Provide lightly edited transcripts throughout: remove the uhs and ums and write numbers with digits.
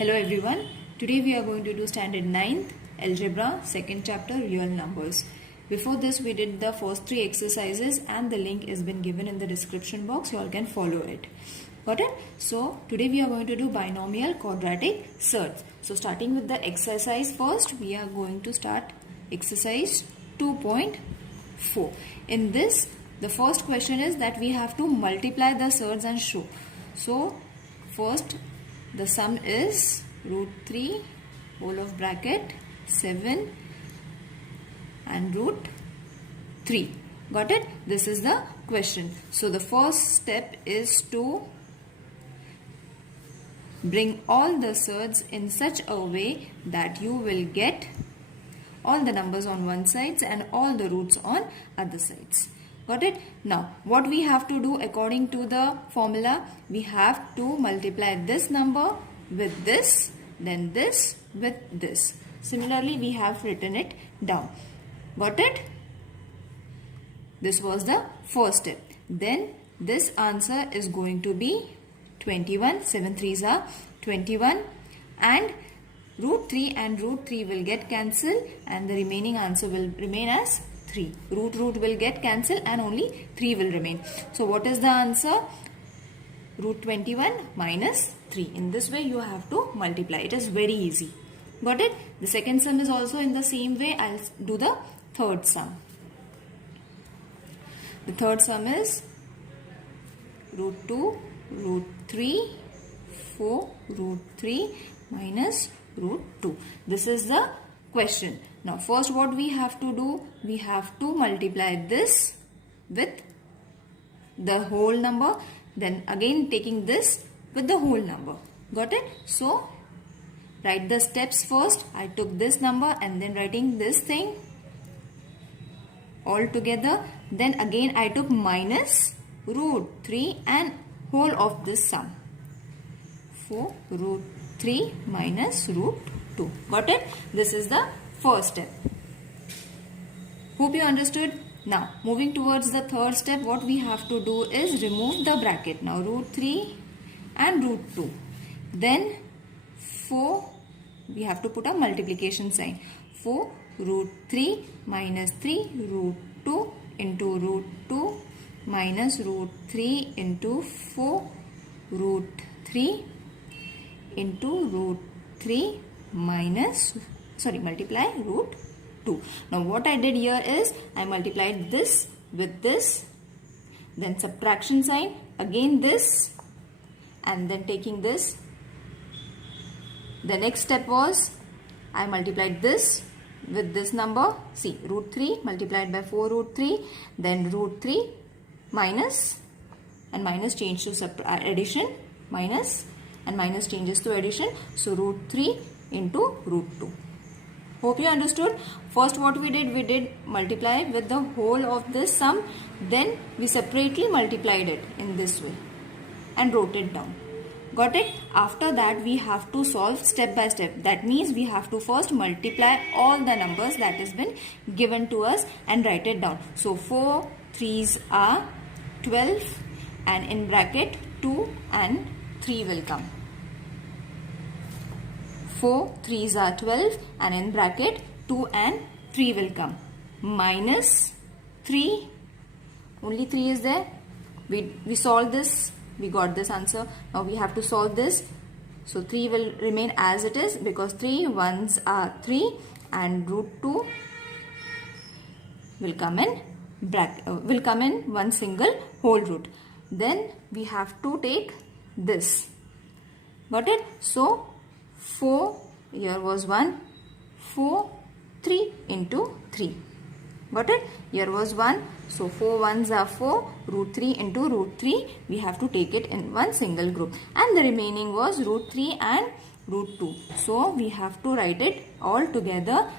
Hello everyone. Today we are going to do standard 9th algebra second chapter real numbers. Before this we did the first 3 exercises and the link has been given in the description box. You all can follow it. Got it? So today we are going to do binomial quadratic surds. So starting with the exercise first, we are going to start exercise 2.4. In this, the first question is that we have to multiply the surds and show. So first the sum is root 3 whole of bracket 7 and root 3. Got it? This is the question. So the first step is to bring all the surds in such a way that you will get all the numbers on one side and all the roots on other sides. Got it? Now, what we have to do according to the formula, we have to multiply this number with this, then this with this. Similarly, we have written it down. Got it? This was the first step. Then this answer is going to be 21. 7 3s are 21 and root 3 and root 3 will get cancelled and the remaining answer will remain as 3. Root will get cancelled and only 3 will remain. So what is the answer? Root 21 minus 3. In this way you have to multiply. It is very easy. Got it? The second sum is also in the same way. I'll do the third sum. The third sum is root 2 root 3 4 root 3 minus root 2. This is the question. Now first what we have to do, we have to multiply this with the whole number, then again taking this with the whole number. Got it? So write the steps first. I took this number and then writing this thing all together. Then again I took minus root 3 and whole of this sum. 4 root 3 minus root 2. Got it? This is the first step. Hope you understood. Now moving towards the third step, what we have to do is remove the bracket. Now root 3 and root 2. Then 4, we have to put a multiplication sign. 4 root 3 minus 3 root 2 into root 2 minus root 3 into 4 root 3 into root 3 minus multiply root 2. Now what I did here is I multiplied this with this, then subtraction sign, again this, and then taking this. The next step was I multiplied this with this number. See, root 3 multiplied by 4 root 3, then root 3 minus, and minus change to addition, minus and minus changes to addition. So root 3 into root 2. Hope you understood. First what we did multiply with the whole of this sum, then we separately multiplied it in this way and wrote it down. Got it? After that we have to solve step by step. That means we have to first multiply all the numbers that has been given to us and write it down. So 4 3s are 12 and in bracket 2 and 3 will come. 4 3s are 12 and in bracket 2 and 3 will come. Minus 3, only 3 is there. We solved this, we got this answer. Now we have to solve this. So 3 will remain as it is because 3 1s are 3 and root 2 will come in one single whole root. Then we have to take this. Got it? So 4, here was 1, 4, 3 into 3. Got it? Here was 1, so 4 1s are 4, root 3 into root 3, we have to take it in one single group. And the remaining was root 3 and root 2. So we have to write it all together.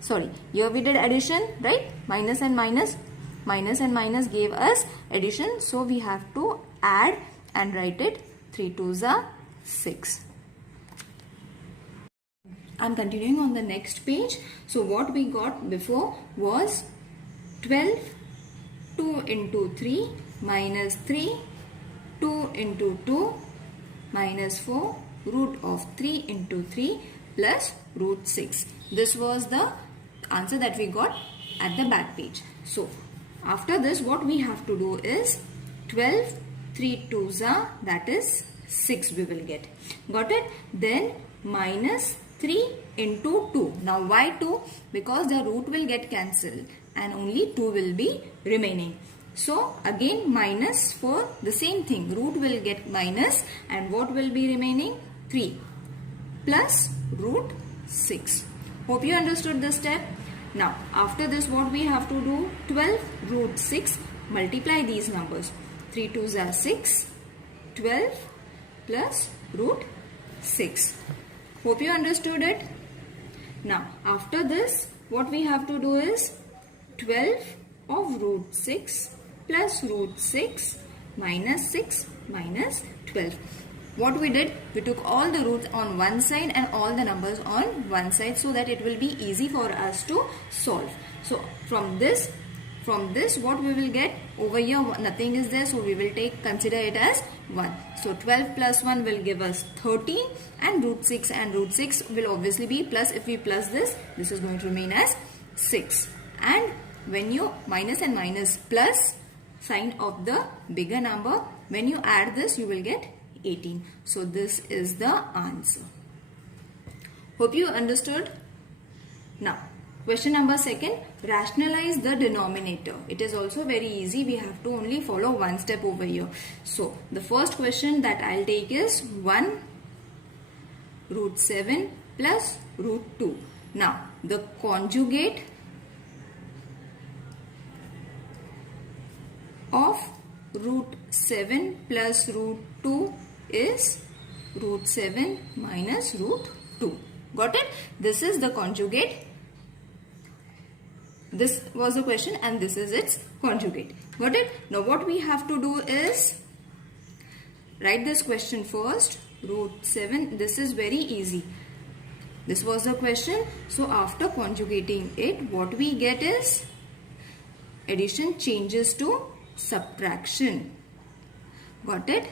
Sorry, here we did addition, right? Minus and minus. Minus and minus gave us addition. So we have to add and write it 3 2s are 6. I'm continuing on the next page. So what we got before was 12, 2 into 3 minus 3, 2 into 2 minus 4 root of 3 into 3 plus root 6. This was the answer that we got at the back page. So after this, what we have to do is 12, 3 2s are, that is 6 we will get. Got it? Then minus 3 into 2. Now why 2? Because the root will get cancelled and only 2 will be remaining. So again minus for the same thing. Root will get minus and what will be remaining? 3 plus root 6. Hope you understood this step. Now after this, what we have to do? 12 root 6. Multiply these numbers. 3 2s are 6. 12 plus root 6. Hope you understood it. Now after this, what we have to do is 12 of root 6 plus root 6 minus 6 minus 12. What we did, we took all the roots on one side and all the numbers on one side so that it will be easy for us to solve. So from this what we will get, over here nothing is there, so we will consider it as 1. So 12 plus 1 will give us 13 and root 6 will obviously be plus. If we plus this is going to remain as 6. And when you minus and minus plus sign of the bigger number, when you add this you will get 18. So this is the answer. Hope you understood. Now question number 2, rationalize the denominator. It is also very easy. We have to only follow one step over here. So the first question that I'll take is 1 root 7 plus root 2. Now the conjugate of root 7 plus root 2 is root 7 minus root 2. Got it? This is the conjugate. This was the question and this is its conjugate. Got it? Now what we have to do is write this question first. Root 7. This is very easy. This was the question. So after conjugating it, what we get is addition changes to subtraction. Got it?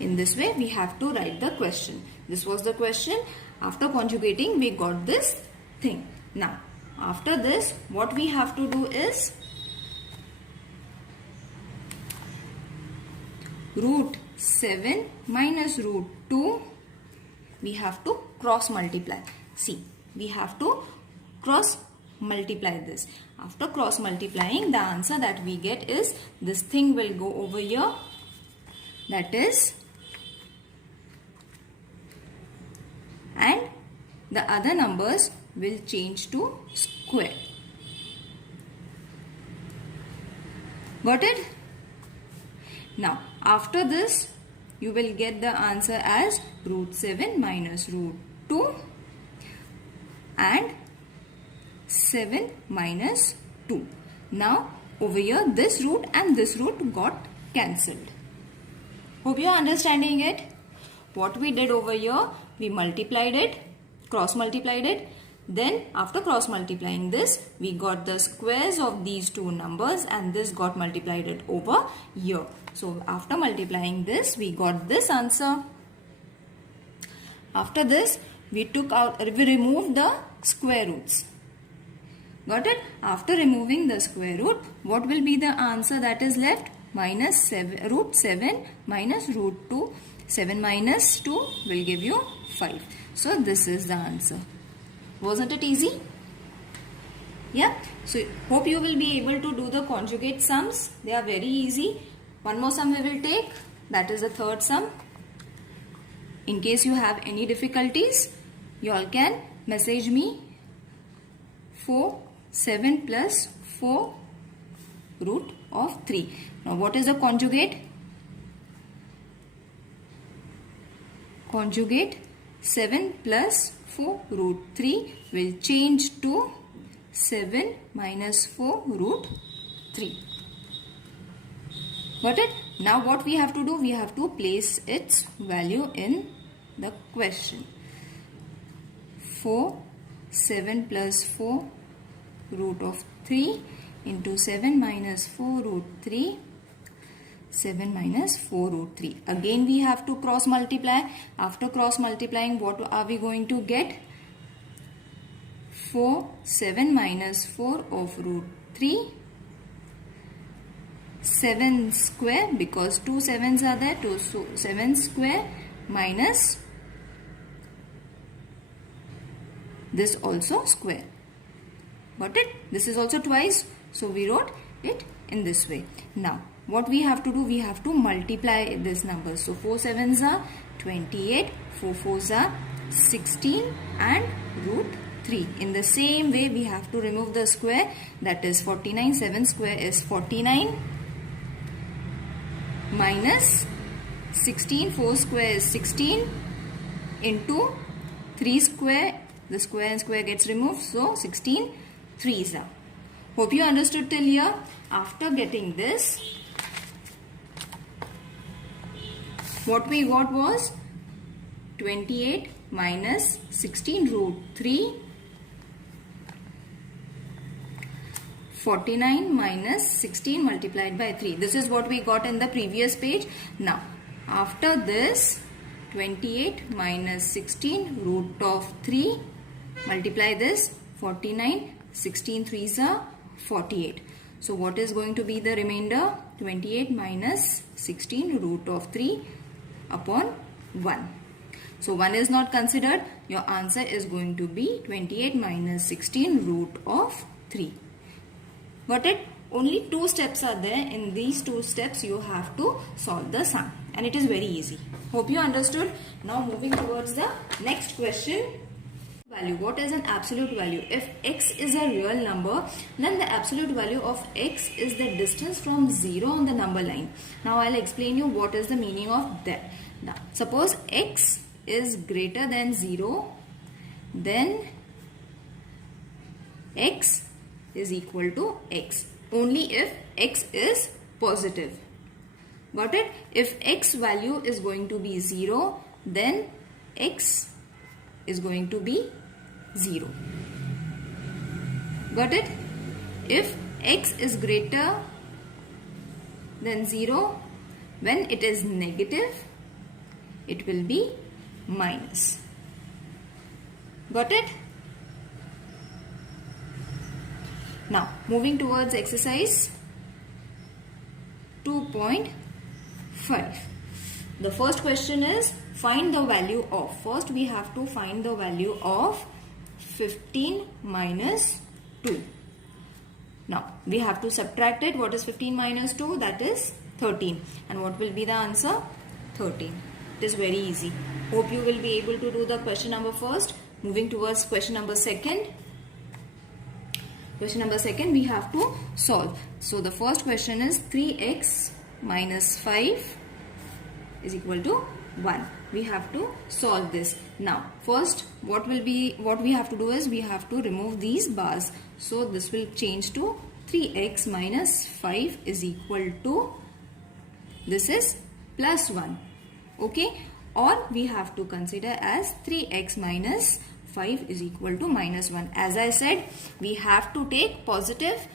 In this way we have to write the question. This was the question. After conjugating we got this thing. Now after this what we have to do is root 7 minus root 2 we have to cross multiply. See, we have to cross multiply this. After cross multiplying, the answer that we get is this thing will go over here, that is, and the other numbers will change to square. Got it? Now after this you will get the answer as root 7 minus root 2 and 7 minus 2. Now over here this root and this root got cancelled. Hope you are understanding it. What we did over here, we multiplied it, cross multiplied it. Then after cross multiplying this, we got the squares of these two numbers and this got multiplied it over here. So after multiplying this, we got this answer. After this, we removed the square roots. Got it? After removing the square root, what will be the answer that is left? Minus 7, root 7 minus root 2. 7 minus 2 will give you 5. So this is the answer. Wasn't it easy? Yeah. So hope you will be able to do the conjugate sums. They are very easy. One more sum we will take. That is the third sum. In case you have any difficulties, you all can message me. 4, 7 plus 4 root of 3. Now what is the conjugate? Conjugate 7 plus 4 root 3 will change to 7 minus 4 root 3. Got it? Now what we have to do? We have to place its value in the question. 4, 7 plus 4 root of 3 into 7 minus 4 root 3. 7 minus 4 root 3. Again we have to cross multiply. After cross multiplying, what are we going to get? 7 minus 4 of root 3. 7 square, because 2 7s are there, so 7 square minus this also square. Got it? This is also twice, so we wrote it in this way. Now what we have to do, we have to multiply this number. So 4 7s are 28, 4 4s are 16 and root 3. In the same way, we have to remove the square, that is 49. 7 square is 49 minus 16, 4 square is 16 into 3 square, the square and square gets removed, so 16 3s are. Hope you understood till here. After getting this, what we got was 28 minus 16 root 3, 49 minus 16 multiplied by 3. This is what we got in the previous page. Now, after this, 28 minus 16 root of 3, multiply this, 49, 16 3s are 48. So, what is going to be the remainder? 28 minus 16 root of 3 upon 1. So, 1 is not considered. Your answer is going to be 28 minus 16 root of 3. Got it? Only 2 steps are there. In these 2 steps, you have to solve the sum. And it is very easy. Hope you understood. Now, moving towards the next question. Value. What is an absolute value? If x is a real number, then the absolute value of x is the distance from 0 on the number line. Now, I'll explain you what is the meaning of that. Now, suppose x is greater than 0, then x is equal to x. Only if x is positive. Got it? If x value is going to be 0, then x is going to be 0. Got it? If x is greater than 0, when it is negative, it will be minus. Got it? Now, moving towards exercise 2.5. The first question is find the value of. First, we have to find the value of 15 minus 2. Now, we have to subtract it. What is 15 minus 2? That is 13. And what will be the answer? 13. It is very easy. Hope you will be able to do the question number first. Moving towards question number second. Question number second, we have to solve. So, the first question is 3x minus 5 is equal to 1. We have to solve this. Now, first, what we have to do is we have to remove these bars. So, this will change to 3x minus 5 is equal to, this is plus 1. Okay? Or we have to consider as 3x minus 5 is equal to minus 1. As I said, we have to take positive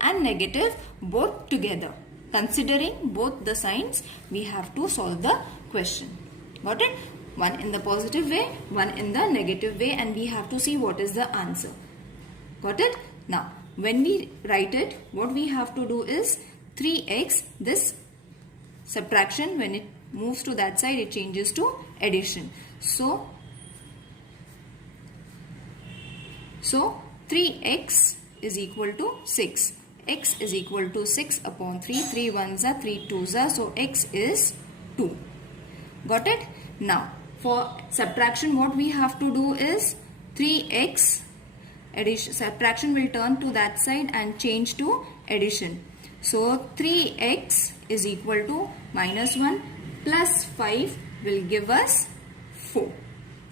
and negative both together. Considering both the signs, we have to solve the question. Got it? One in the positive way, one in the negative way, and we have to see what is the answer. Got it? Now, when we write it, what we have to do is 3x, this subtraction, when it moves to that side, it changes to addition. So 3x is equal to 6. X is equal to 6 upon 3. 3 1s are, 3 2s are. So x is 2. Got it? Now, for subtraction, what we have to do is 3x addition. Subtraction will turn to that side and change to addition. So 3x is equal to minus 1 plus 5 will give us 4.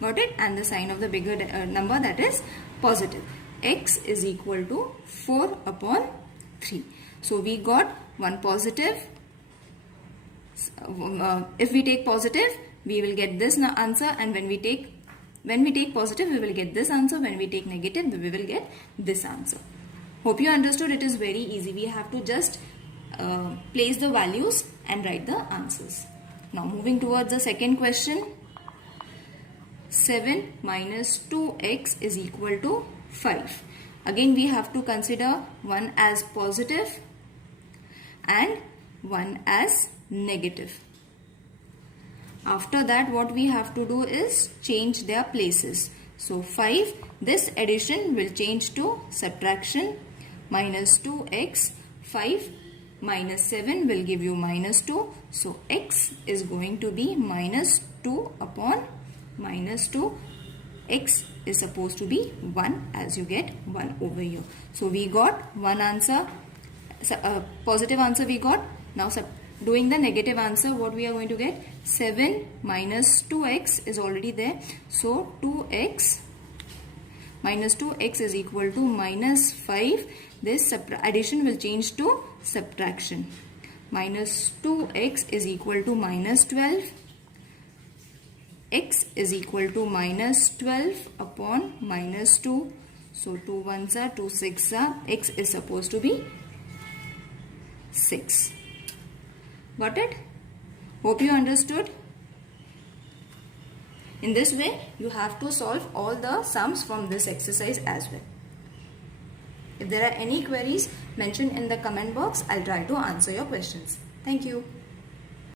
Got it? And the sign of the bigger number, that is positive. X is equal to 4 upon 3. So we got one positive. If we take positive, we will get this answer, and when we take positive, we will get this answer. When we take negative, we will get this answer. Hope you understood. It is very easy. We have to just place the values and write the answers. Now moving towards the second question. 7 minus 2x is equal to 5. Again we have to consider one as positive and one as negative. After that what we have to do is change their places. So 5, this addition will change to subtraction. Minus 2x, 5 minus 7 will give you minus 2. So x is going to be minus 2 upon minus 2. X is supposed to be 1, as you get 1 over here. So we got one answer, positive answer we got. Now doing the negative answer, what we are going to get? 7 minus 2x is already there. So 2x minus 2x is equal to minus 5. This addition will change to subtraction. Minus 2x is equal to minus 12. X is equal to minus 12 upon minus 2. So 2 ones are 2 6 are. X is supposed to be 6. Got it? Hope you understood. In this way, you have to solve all the sums from this exercise as well. If there are any queries, mention in the comment box. I'll try to answer your questions. Thank you.